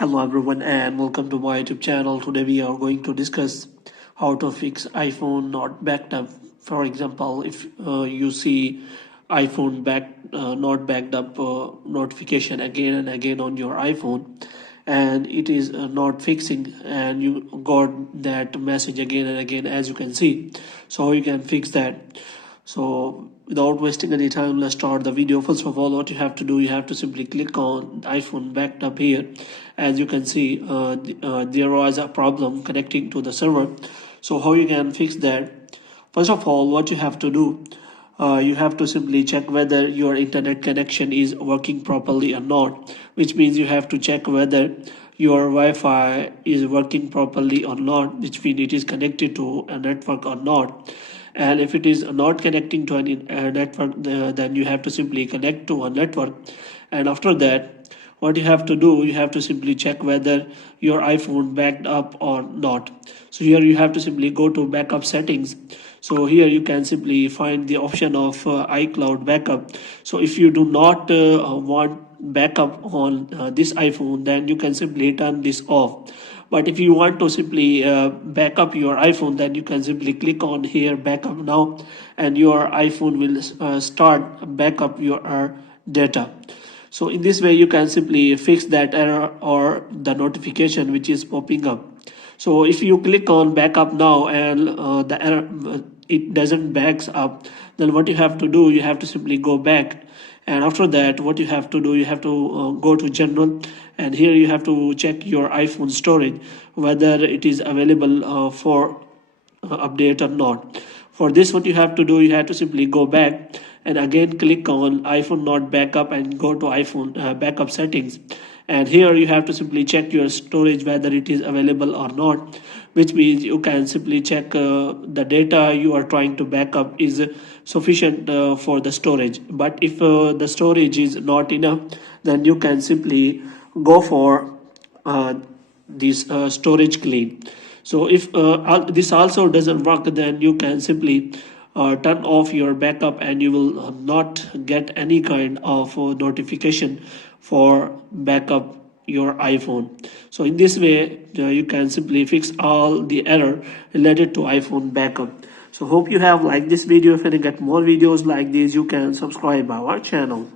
Hello everyone and welcome to my YouTube channel. Today we are going to discuss how to fix iPhone not backed up. For example, if you see iPhone not backed up notification again and again on your iPhone, and it is not fixing, and you got that message again and again, as you can see. So you can fix that. So without wasting any time, let's start the video. First of all, what you have to do, you have to simply click on iPhone backed up here. As you can see, there was a problem connecting to the server. So how you can fix that? First of all, what you have to do, you have to simply check whether your internet connection is working properly or not, which means you have to check whether your Wi-Fi is working properly or not, which means it is connected to a network or not. And if it is not connecting to any network, then you have to simply connect to a network. And after that, what you have to do, you have to simply check whether your iPhone backed up or not. So here you have to simply go to backup settings. So here you can simply find the option of iCloud backup. So if you do not want backup on this iPhone, then you can simply turn this off. But if you want to simply back up your iPhone, then you can simply click on here backup now, and your iPhone will start backup your data. So in this way you can simply fix that error or the notification which is popping up. So if you click on backup now and the error it doesn't backs up, then what you have to do, you have to simply go back. And after that, what you have to do, you have to go to general, and here you have to check your iPhone storage whether it is available for update or not. For this, what you have to do, you have to simply go back and again click on iPhone not backup and go to iPhone backup settings. And here you have to simply check your storage whether it is available or not, which means you can simply check the data you are trying to backup is sufficient for the storage. But if the storage is not enough, then you can simply go for this storage clean. So if this also doesn't work, then you can simply turn off your backup, and you will not get any kind of notification for backup your iPhone. So in this way you can simply fix all the error related to iPhone backup. So hope you have liked this video. If you get more videos like this, you can subscribe our channel.